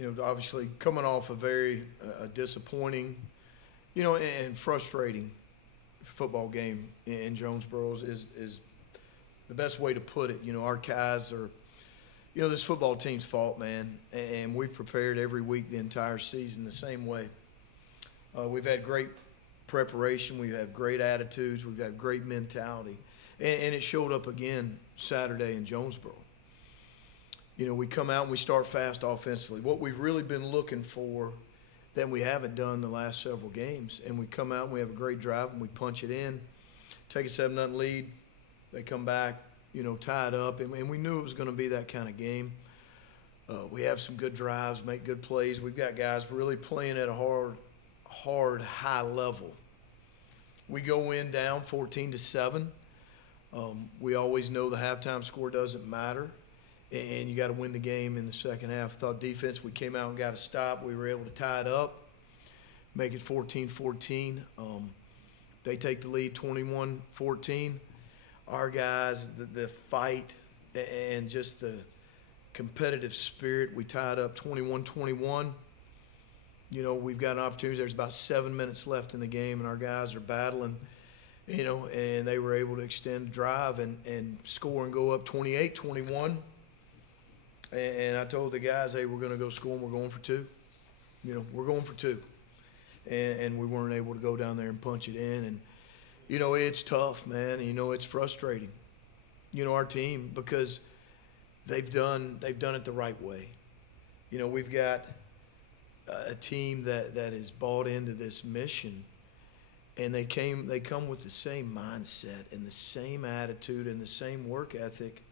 Obviously coming off a very disappointing, and frustrating football game in Jonesboro is the best way to put it. Our guys are, this football team's fault, man, and we've prepared every week the entire season the same way. We've had great preparation. We've had great attitudes. We've got great mentality. And it showed up again Saturday in Jonesboro. We come out and we start fast offensively. What we've really been looking for that we haven't done the last several games. And we come out and we have a great drive and we punch it in, take a 7-0 lead. They come back, tie it up. And we knew it was going to be that kind of game. We have some good drives, make good plays. We've got guys really playing at a hard, high level. We go in down 14-7. We always know the halftime score doesn't matter, and you got to win the game in the second half. I thought defense, we came out and got a stop. We were able to tie it up, make it 14-14. They take the lead 21-14. Our guys, the fight and just the competitive spirit, we tied up 21-21. We've got an opportunity. There's about 7 minutes left in the game, and our guys are battling, and they were able to extend the drive and score and go up 28-21. And I told the guys, hey, we're going to go score, and we're going for two. We're going for two. And we weren't able to go down there and punch it in. And, it's tough, man. It's frustrating, our team, because they've done it the right way. We've got a team that is bought into this mission, and they come with the same mindset and the same attitude and the same work ethic,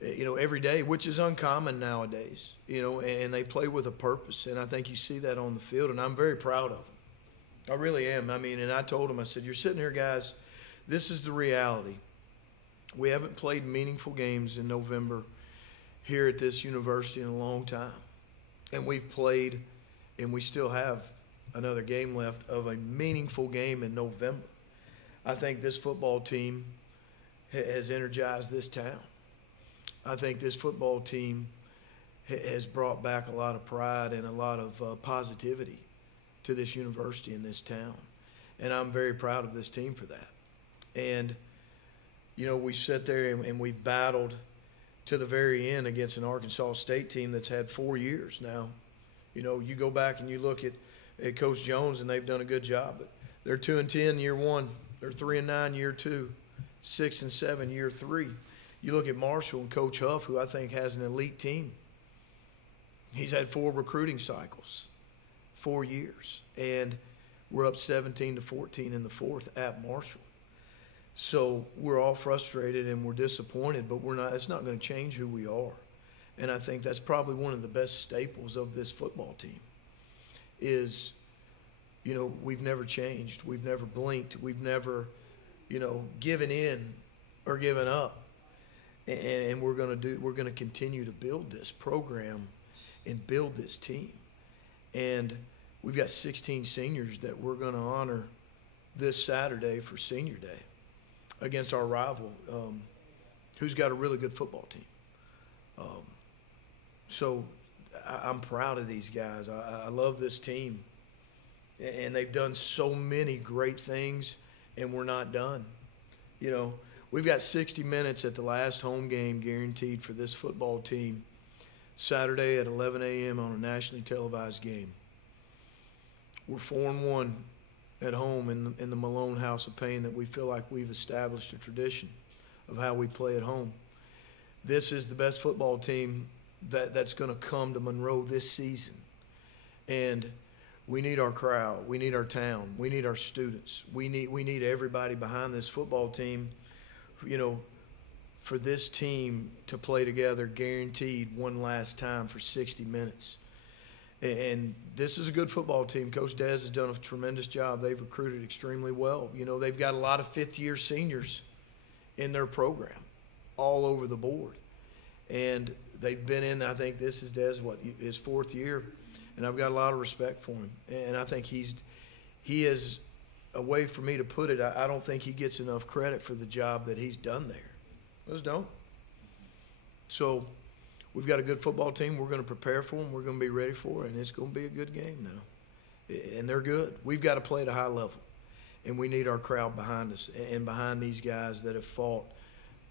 every day, which is uncommon nowadays, and they play with a purpose, and I think you see that on the field, and I'm very proud of them. I really am. And I told them, I said, you're sitting here, guys, this is the reality. We haven't played meaningful games in November here at this university in a long time, and we've played, and we still have another game left of a meaningful game in November. I think this football team has energized this town. I think this football team has brought back a lot of pride and a lot of positivity to this university and this town. And I'm very proud of this team for that. And, we sit there and we've battled to the very end against an Arkansas State team that's had 4 years now. You go back and you look at Coach Jones, and they've done a good job. But they're 2-10 year one. They're 3-9 year two. 6-7 year three. You look at Marshall and Coach Huff, who I think has an elite team. He's had 4 recruiting cycles, 4 years, and we're up 17-14 in the fourth at Marshall. So we're all frustrated and we're disappointed, but we're not. It's not going to change who we are. And I think that's probably one of the best staples of this football team is, we've never changed. We've never blinked. We've never, given in or given up. And we're going to continue to build this program and build this team. And we've got 16 seniors that we're going to honor this Saturday for Senior Day against our rival, who's got a really good football team. So I'm proud of these guys. I love this team. And they've done so many great things, and we're not done. We've got 60 minutes at the last home game guaranteed for this football team Saturday at 11 a.m. on a nationally televised game. We're 4-1 at home in the Malone House of Pain that we feel like we've established a tradition of how we play at home. This is the best football team that's going to come to Monroe this season. And we need our crowd. We need our town. We need our students. We need everybody behind this football team, for this team to play together guaranteed one last time for 60 minutes. And this is a good football team. Coach Des has done a tremendous job. They've recruited extremely well. They've got a lot of fifth-year seniors in their program all over the board. And they've been in, I think this is Des, his 4th year. And I've got a lot of respect for him. And I think he is, a way for me to put it, I don't think he gets enough credit for the job that he's done there. Just don't. So we've got a good football team. We're going to prepare for them. We're going to be ready for it, and it's going to be a good game now. And they're good. We've got to play at a high level, and we need our crowd behind us and behind these guys that have fought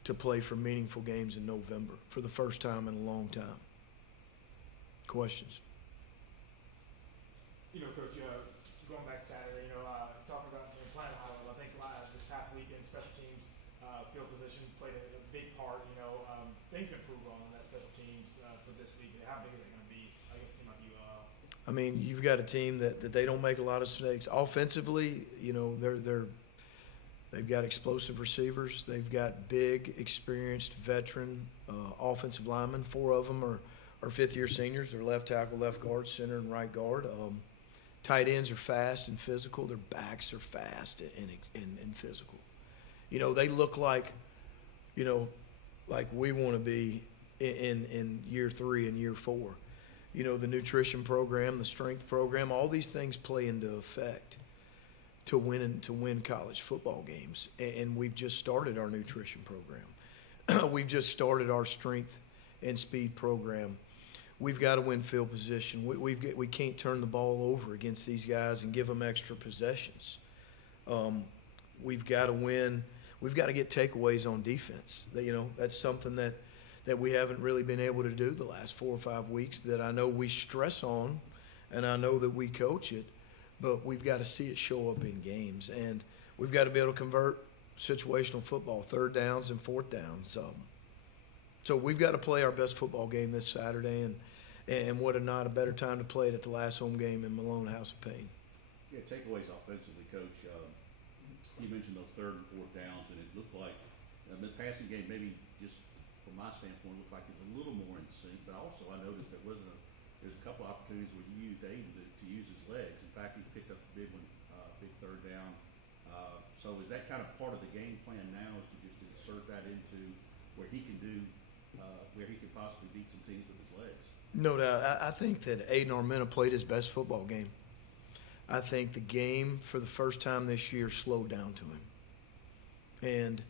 to play for meaningful games in November for the first time in a long time. Questions? Coach, going back to Saturday, talking about playing at a high level, I think this past weekend, special teams, field position played a big part. Things improve on that special teams for this week. How big is it going to be against a team like ULM? I mean, you've got a team that they don't make a lot of mistakes. Offensively, they've got explosive receivers. They've got big, experienced, veteran offensive linemen. 4 of them are fifth-year seniors. They're left tackle, left guard, center, and right guard. Tight ends are fast and physical. Their backs are fast and physical. They look like we want to be in year 3 and year 4. The nutrition program, the strength program, all these things play into effect to win college football games. And we've just started our nutrition program. We've just started our strength and speed program. We've got to win field position. We can't turn the ball over against these guys and give them extra possessions. We've got to win. We've got to get takeaways on defense. That's something that we haven't really been able to do the last 4 or 5 weeks that I know we stress on, and I know that we coach it, but we've got to see it show up in games. And we've got to be able to convert situational football, 3rd downs and 4th downs. So we've got to play our best football game this Saturday, and what a better time to play it at the last home game in Malone House of Pain. Yeah, takeaways offensively, Coach. You mentioned those 3rd and 4th downs, and it looked like the passing game maybe just from my standpoint looked like it was a little more in sync. But also I noticed there's a couple opportunities where you used Aiden to use his legs. In fact, he picked up a big one, big 3rd down. So is that kind of part of the game plan now, is to just insert that into where he can do, where he can possibly beat some teams with his legs? No doubt. I think that Aiden Armenta played his best football game. I think the game for the first time this year slowed down to him. And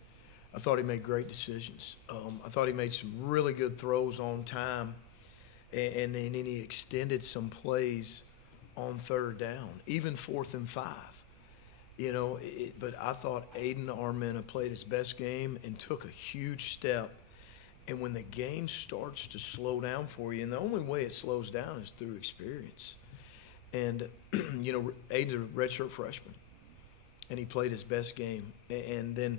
I thought he made great decisions. I thought he made some really good throws on time, and then he extended some plays on 3rd down, even 4th and 5. But I thought Aiden Armenta played his best game and took a huge step. And when the game starts to slow down for you, and the only way it slows down is through experience. And, Aiden's a redshirt freshman, and he played his best game. And then,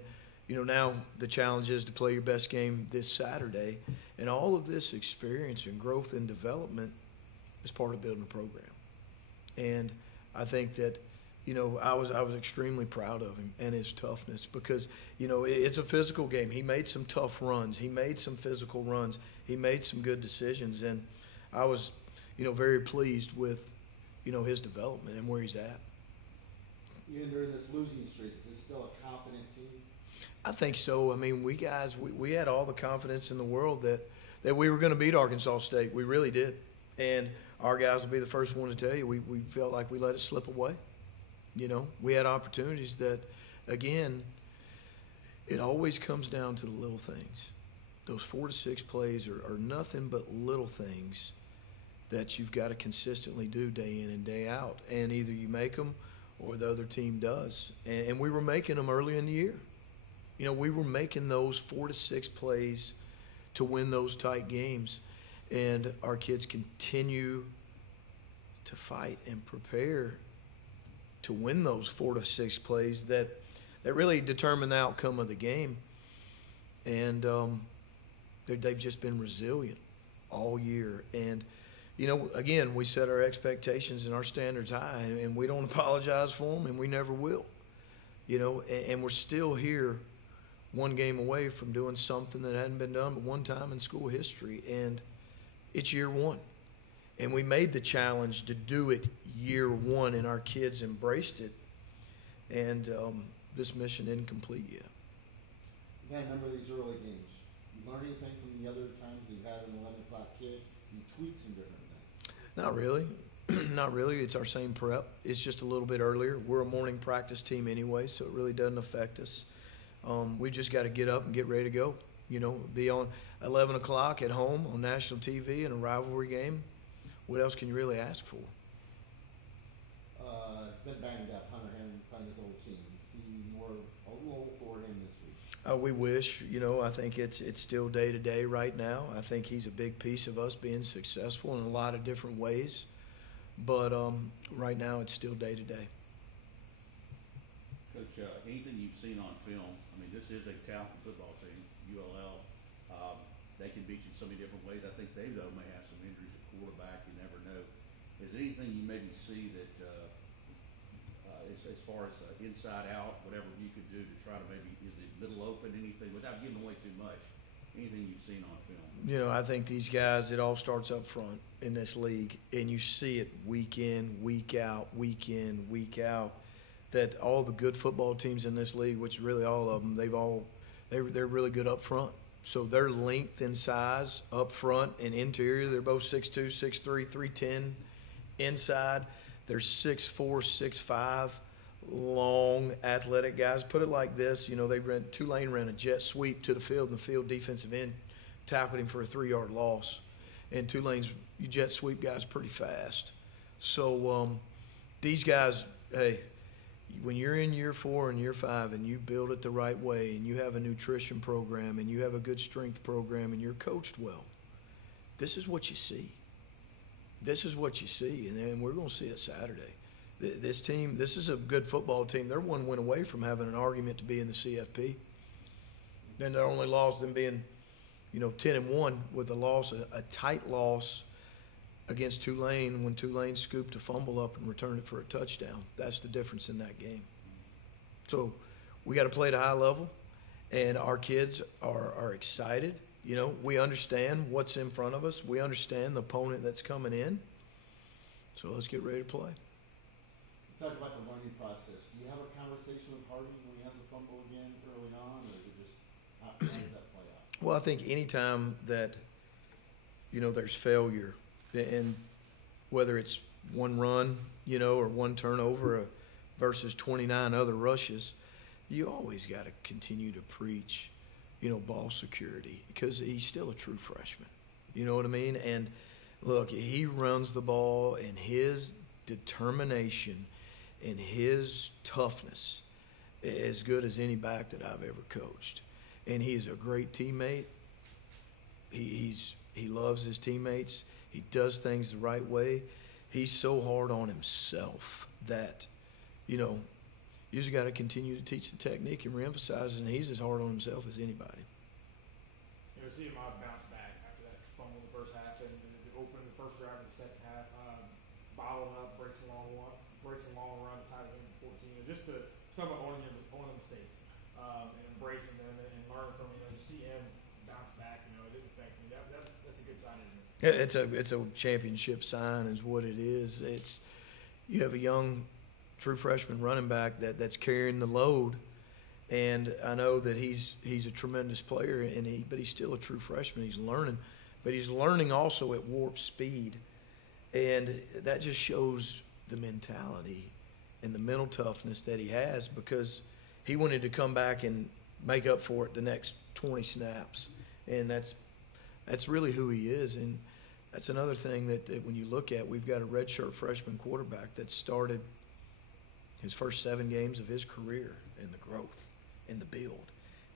now the challenge is to play your best game this Saturday. And all of this experience and growth and development is part of building a program. And I think that, I was extremely proud of him and his toughness because, it's a physical game. He made some tough runs. He made some physical runs. He made some good decisions. And I was, very pleased with, his development and where he's at. Even during this losing streak, is it still a confident team? I think so. I mean, we had all the confidence in the world that we were going to beat Arkansas State. We really did. And our guys will be the first one to tell you, we felt like we let it slip away. We had opportunities that, again, it always comes down to the little things. Those 4 to 6 plays are nothing but little things that you've got to consistently do day in and day out. And either you make them or the other team does. And we were making them early in the year. We were making those 4 to 6 plays to win those tight games. And our kids continue to fight and prepare to win those 4 to 6 plays that really determine the outcome of the game. And they've just been resilient all year. And, again, we set our expectations and our standards high, and we don't apologize for them, and we never will. And we're still here 1 game away from doing something that hadn't been done but one time in school history, and it's year 1. And we made the challenge to do it year 1, and our kids embraced it. And this mission isn't complete yet. You had a number of these early games. You learn anything from the other times you had an 11 o'clock kid? You tweak some different things? Not really. Not really. It's our same prep. It's just a little bit earlier. We're a morning practice team anyway, so it really doesn't affect us. We just got to get up and get ready to go. You know, be on 11 o'clock at home on national TV in a rivalry game. What else can you really ask for? It's been banged up. Hunter Henry playing his old team. You see more a role for him this week. We wish, you know, I think it's still day to day right now. I think he's a big piece of us being successful in a lot of different ways. But right now it's still day to day. Coach, anything you've seen on film, I mean, this is a talented football team, ULL. They can beat you in so many different ways. I think they, though, may have some injuries at quarterback. You never know. Is there anything you maybe see that, as far as inside out, whatever you could do to try to maybe, is it middle open, anything, without giving away too much, anything you've seen on film? You know, I think these guys, it all starts up front in this league, and you see it week in, week out, that all the good football teams in this league, which really all of them, they're really good up front. So their length and size up front and interior, they're both 6'2", 6'3", 310 inside. They're 6'4", 6'5", long, athletic guys. Put it like this, you know, Tulane ran a jet sweep to the field, and the field defensive end tackled him for a 3-yard loss. And Tulane's jet sweep guys pretty fast. So these guys, hey, when you're in year 4 and year 5 and you build it the right way and you have a nutrition program and you have a good strength program and you're coached well, this is what you see. This is what you see, and we're going to see it Saturday. This team, this is a good football team. They're one win away from having an argument to be in the CFP. Then their only loss, them being, you know, 10-1 with a loss, a tight loss against Tulane when Tulane scooped a fumble up and returned it for a touchdown. That's the difference in that game. So we got to play at a high level, and our kids are excited. You know, we understand what's in front of us. We understand the opponent that's coming in. So let's get ready to play. Talk about the learning process. Do you have a conversation with Harding when he has a fumble again early on, or is it just how does that play out? Well, I think anytime that, you know, there's failure, and whether it's one run, you know, or one turnover versus 29 other rushes, you always got to continue to preach, you know, ball security, because he's still a true freshman. You know what I mean? And look, he runs the ball, and his determination and his toughness as good as any back that I've ever coached. And he is a great teammate. He loves his teammates. He does things the right way. He's so hard on himself that, you know, you just got to continue to teach the technique and reemphasize it, and he's as hard on himself as anybody. You know, see him bounce back after that fumble in the first half, and open the first drive in the second half, bottled up, breaks a long run, tied it in 14. You know, just to talk about owning the mistakes, and embracing them and learning from, you know, to see him bounce back, you know, it didn't affect me. That's a good sign, isn't it? It's a championship sign is what it is. You have a young true freshman running back that's carrying the load, and I know that he's a tremendous player, but he's still a true freshman. He's learning, but he's learning also at warp speed, and that just shows the mentality and the mental toughness that he has, because he wanted to come back and make up for it the next 20 snaps, and that's really who he is. And that's another thing that when you look at, we've got a redshirt freshman quarterback that started his first 7 games of his career in the growth, in the build.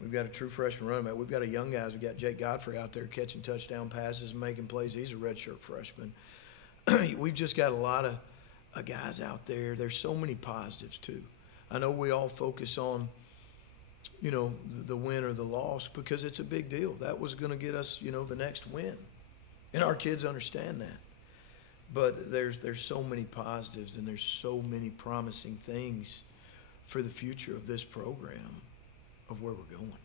We've got a true freshman running back. We've got a young guys. We've got Jake Godfrey out there catching touchdown passes and making plays. He's a redshirt freshman. We've just got a lot of guys out there. There's so many positives, too. I know we all focus on, you know, the win or the loss because it's a big deal. That was going to get us, you know, the next win. And our kids understand that. But there's so many positives, and there's so many promising things for the future of this program, of where we're going.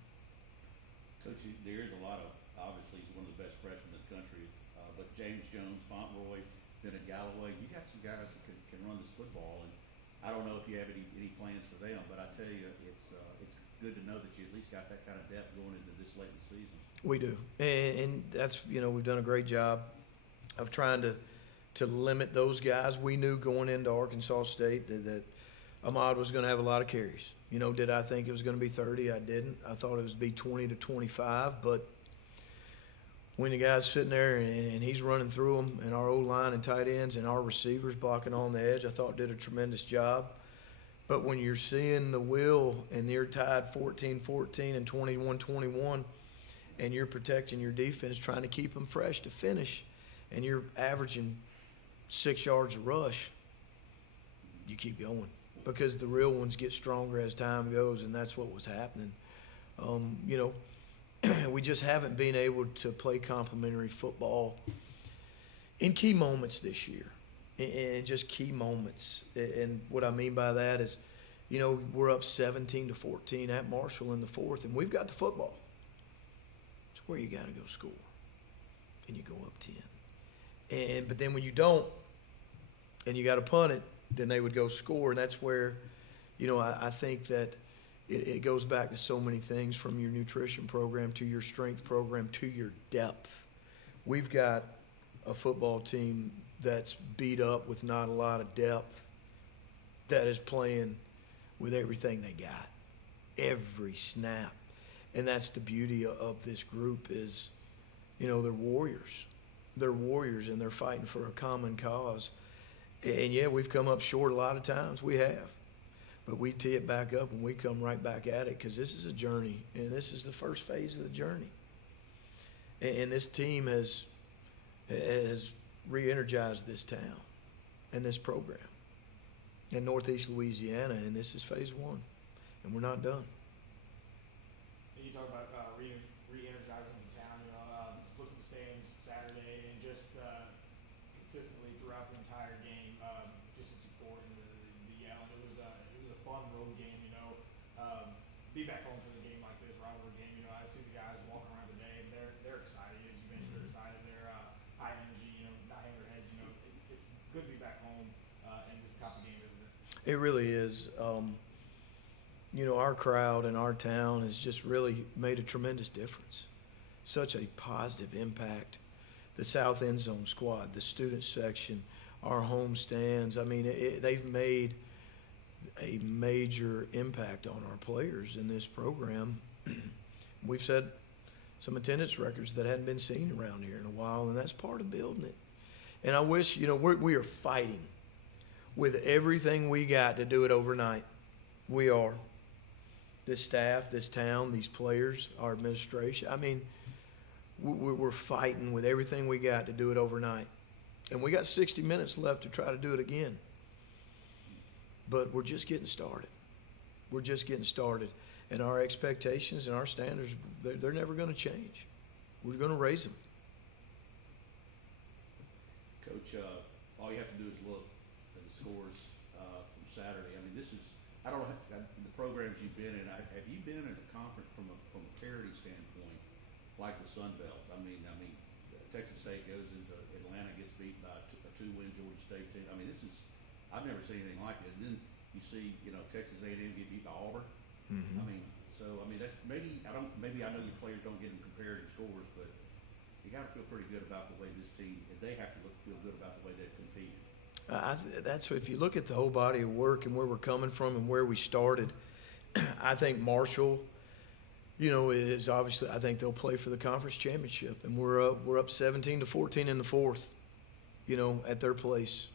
Coach, there is a lot of, obviously he's one of the best freshmen in the country, but James Jones, Fauntleroy, Bennett Galloway, you got some guys that can run this football, and I don't know if you have any plans for them, but I tell you, it's good to know that you at least got that kind of depth going into this late in the season. We do, and that's, you know, we've done a great job of trying to limit those guys. We knew going into Arkansas State that Ahmad was going to have a lot of carries. You know, did I think it was going to be 30? I didn't. I thought it was be 20 to 25, but when the guy's sitting there and he's running through them, and our O-line and tight ends and our receivers blocking on the edge, I thought did a tremendous job. But when you're seeing the wheel and you're tied 14-14 and 21-21, and you're protecting your defense, trying to keep them fresh to finish, and you're averaging 6 yards a rush, you keep going, because the real ones get stronger as time goes, and that's what was happening. You know, we just haven't been able to play complementary football in key moments this year, and just key moments. And what I mean by that is, you know, we're up 17-14 at Marshall in the fourth, and we've got the football. It's where you got to go score, and you go up 10. But then when you don't, and you got to punt it, then they would go score, and that's where, you know, I think that it goes back to so many things, from your nutrition program to your strength program to your depth. We've got a football team that's beat up with not a lot of depth, that is playing with everything they got, every snap. And that's the beauty of this group is, you know, they're warriors. They're warriors, and they're fighting for a common cause. And, yeah, we've come up short a lot of times. We have. But we tee it back up, and we come right back at it, because this is a journey, and this is the first phase of the journey. And this team has re-energized this town and this program in Northeast Louisiana, and this is phase one, and we're not done. You talk about re-energizing the town, you know, look at the stands Saturday, and just consistently throughout the entire game, just the support and the yelling. It was a fun road game, you know. Be back home for the game like this, rivalry game. You know, I see the guys walking around today, and they're excited. As you mentioned, they're excited. They're high energy, you know, not hanging their heads. You know, it's good to be back home in this type of game, isn't it? It really is. You know, our crowd and our town has just really made a tremendous difference. Such a positive impact. The South End Zone squad, the student section, our home stands. I mean, they've made a major impact on our players in this program. We've set some attendance records that hadn't been seen around here in a while, and that's part of building it. And I wish, you know, we are fighting with everything we got to do it overnight. We are. This staff, this town, these players, our administration. I mean, we're fighting with everything we got to do it overnight. And we got 60 minutes left to try to do it again. But we're just getting started. We're just getting started. And our expectations and our standards, they're never going to change. We're going to raise them. Coach, all you have to do is look at the scores from Saturday. I mean, this is, I don't know, the programs you've been in, have you been in a conference from a parity standpoint like the Sun Belt? I mean, Texas State goes into Atlanta, gets beat by a two-win Georgia State team. I mean, this is, I've never seen anything like it. And then you see, you know, Texas A&M get beat by Auburn. Mm-hmm. I mean, so, I mean, that maybe I know your players don't get them compared in scores, but you got to feel pretty good about the way this team, and they have to feel good about the way they've competed. That's if you look at the whole body of work and where we're coming from and where we started. I think Marshall, you know, is obviously, I think they'll play for the conference championship, and we're up 17-14 in the fourth, you know, at their place.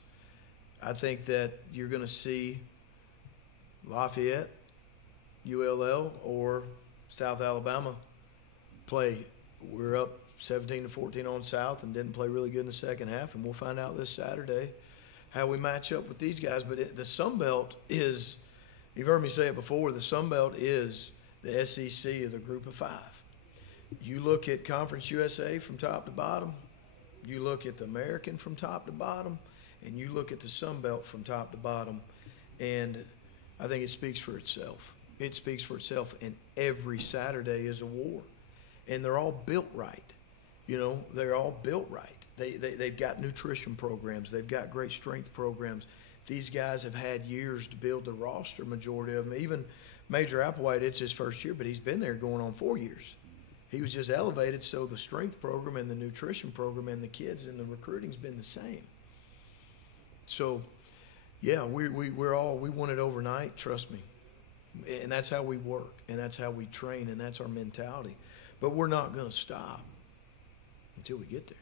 I think that you're going to see Lafayette, ULL, or South Alabama play. We're up 17-14 on South and didn't play really good in the second half, and we'll find out this Saturday how we match up with these guys. But the Sun Belt is, you've heard me say it before, the Sun Belt is the SEC of the group of five. You look at Conference USA from top to bottom, you look at the American from top to bottom, and you look at the Sun Belt from top to bottom, and I think it speaks for itself. It speaks for itself, and every Saturday is a war. And they're all built right. You know, they're all built right. They've got nutrition programs. They've got great strength programs. These guys have had years to build the roster, majority of them. Even Major Applewhite, it's his first year, but he's been there going on 4 years. He was just elevated, so the strength program and the nutrition program and the kids and the recruiting's been the same. So, yeah, we want it overnight, trust me. And that's how we work, and that's how we train, and that's our mentality. But we're not going to stop until we get there.